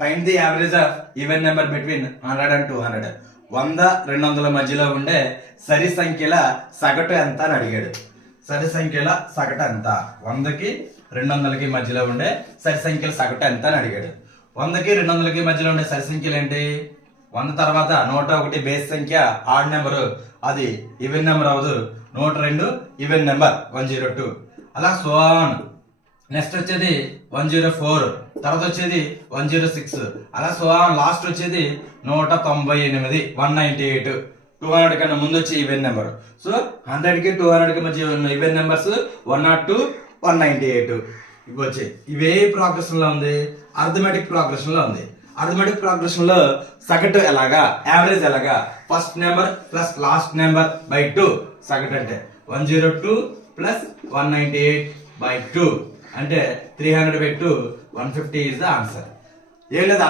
Find the average of even number between 100 and 200. 100-200 మధ్యలో ఉండే సరి సంఖ్యల సగటు ఎంత అని అడిగాడు. సరి సంఖ్యల సగటు ఎంత? 100-200 మధ్యలో ఉండే సరి సంఖ్యల సగటు ఎంత అని అడిగాడు. 100-200 మధ్యలో ఉండే సరి సంఖ్యలు ఏంటి? 100 తర్వాత 101 బేస్ సంఖ్య ఆడ్ నెంబరు, అది ఈవెన్ నెంబర్ అవదు. 102 ఈవెన్ నెంబర్ 102. అలా సో ఆన్. నెక్స్ట్ వచ్చేది 104, తర్వాత వచ్చేది 106, అలా సో ఆన్. లాస్ట్ వచ్చేది 198, 198. 200 కన్నా ముందు వచ్చి ఈవెన్ నెంబర్. సో 100-200 మధ్య ఉన్న ఈవెన్ నెంబర్స్ 102, 198 ఇవి వచ్చాయి. ఇవే ప్రోగ్రెషన్ లో ఉంది, అర్థమెటిక్ ప్రోగ్రెషన్ లో ఉంది. అర్థమెటిక్ ప్రోగ్రెషన్ లో సగటు ఎలాగా, యావరేజ్ ఎలాగా? First number plus last number by 2 సగటు అంటే 102 ప్లస్ 198 బై 2 అంటే 300/2 150 is the answer. ఏం లేదు.